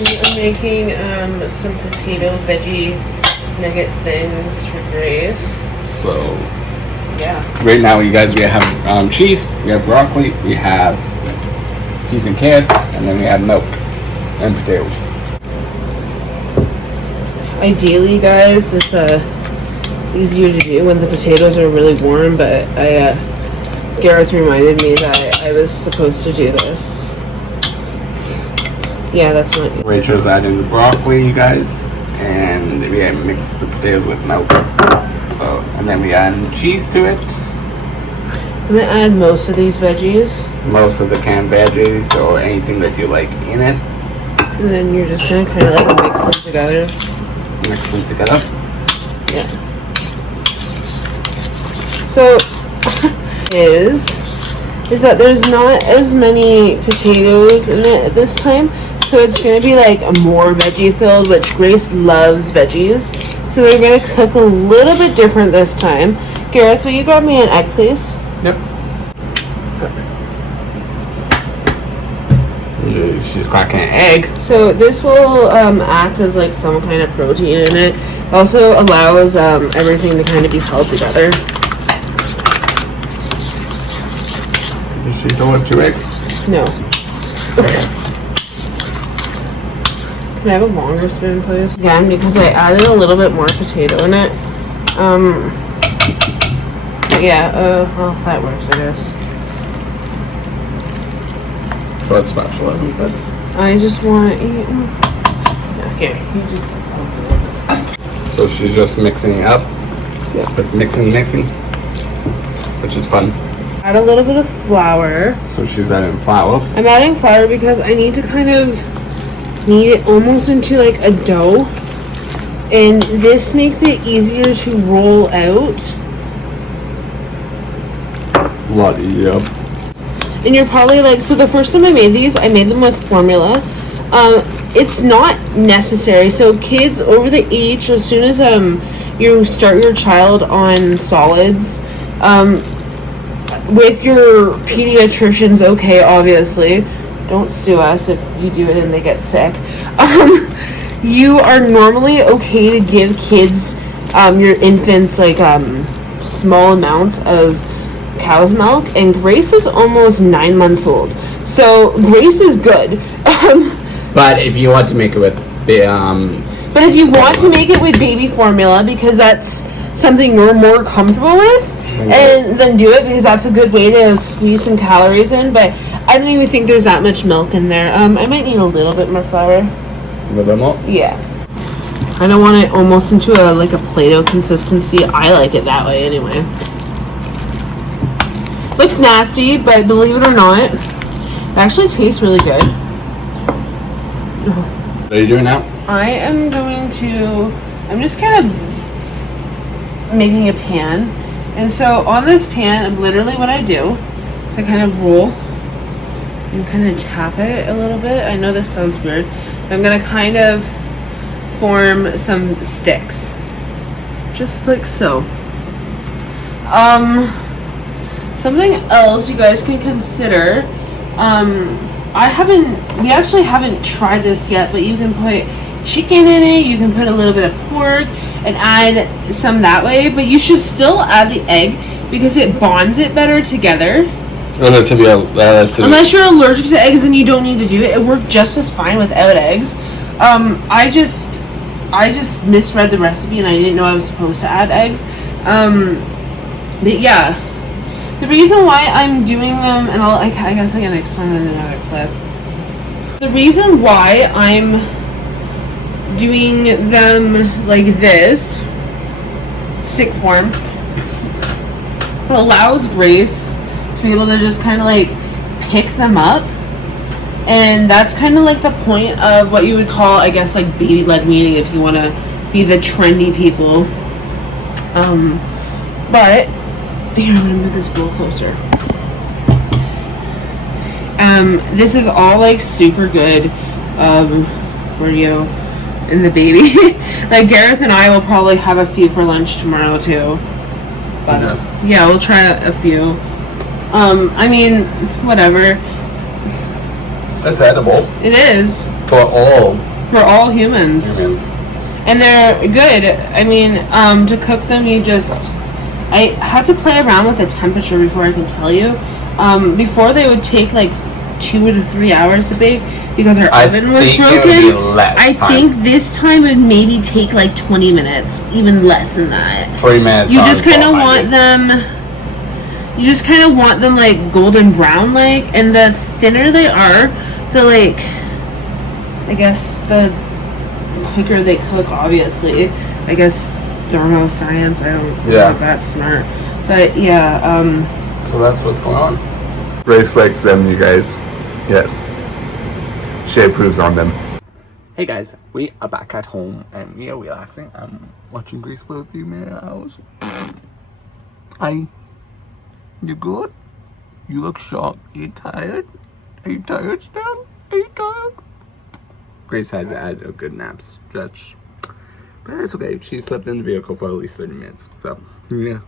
We are making some potato veggie nugget things for Grace. So, yeah. Right now, you guys, we have cheese, we have broccoli, we have peas and carrots, and then we have milk and potatoes. Ideally, guys, it's easier to do when the potatoes are really warm, but Gareth reminded me that I was supposed to do this. Yeah, that's not... Rachel's adding the broccoli, you guys, and we have mixed the potatoes with milk. So, and then we add cheese to it. I'm gonna add most of these veggies. Most of the canned veggies or anything that you like in it. And then you're just gonna kind of like mix them together. Mix them together. Yeah. So, is that there's not as many potatoes in it this time. So it's going to be like a more veggie filled, which Grace loves veggies. So they're going to cook a little bit different this time. Gareth, will you grab me an egg, please? Yep. She's cracking an egg. So this will act as like some kind of protein in it. Also allows everything to kind of be held together. Did she throw up 2 eggs? No. Can I have a longer spoon, please? Again, because I added a little bit more potato in it. Yeah, well, that works, I guess. Blood spatula, he said. I just want to eat. Yeah, here, you just... So she's just mixing it up. Yeah. But mixing, which is fun. Add a little bit of flour. So she's adding flour. I'm adding flour because I need to kind of knead it almost into like a dough. And this makes it easier to roll out. A lot easier. And you're probably like, so the first time I made these, I made them with formula. It's not necessary. So kids over the age, as soon as you start your child on solids, with your pediatricians, okay, obviously, don't sue us if you do it and they get sick. You are normally okay to give kids, your infants, like small amounts of cow's milk, and Grace is almost 9 months old, so Grace is good. But if you want to make it with the but if you want to make it with baby formula, because that's something you're more comfortable with, and then do it, because that's a good way to squeeze some calories in. But I don't even think there's that much milk in there. I might need a little bit more flour. A little bit more? Yeah. I don't want it almost into like a Play-Doh consistency. I like it that way anyway. Looks nasty, but believe it or not, it actually tastes really good. What are you doing now? I am going to, I'm just kind of making a pan. And so on this pan, literally what I do is I kind of roll and kind of tap it a little bit. I know this sounds weird. I'm going to kind of form some sticks. Just like so. Something else you guys can consider, we actually haven't tried this yet, but you can put chicken in it, you can put a little bit of pork and add some that way, but you should still add the egg because it bonds it better together. Unless you're allergic to eggs, then you don't need to do it. It worked just as fine without eggs. I just misread the recipe and I didn't know I was supposed to add eggs. But yeah, the reason why I'm doing them, and I guess I can explain that in another clip. The reason why I'm doing them like this, stick form, allows Grace to be able to just kind of like pick them up. And that's kind of like the point of what you would call, I guess, like baby-led weaning, if you want to be the trendy people. But here, I'm gonna move this bowl closer. This is all like super good for you and the baby. Like Gareth and I will probably have a few for lunch tomorrow too. But yeah, we'll try a few. I mean, whatever. It's edible. It is. For all for all humans. And they're good. I mean, to cook them, I had to play around with the temperature before I can tell you. Before they would take like 2 to 3 hours to bake because our oven was broken. I think this time it would maybe take like 20 minutes, even less than that. 20 minutes. You just kind of want them. You just kind of want them like golden brown, like, and the thinner they are, the like, I guess the quicker they cook. Obviously, I guess thermoscience. I don't know if that's smart, but yeah. So that's what's going on. Grace likes them, you guys. Yes. She approves on them. Hey guys, we are back at home and we are relaxing. I'm watching Grace for a few minutes. You good? You look shocked. You tired? Are you tired still? Are you tired? Grace has had a good nap stretch. But it's okay. She slept in the vehicle for at least 30 minutes. So, yeah.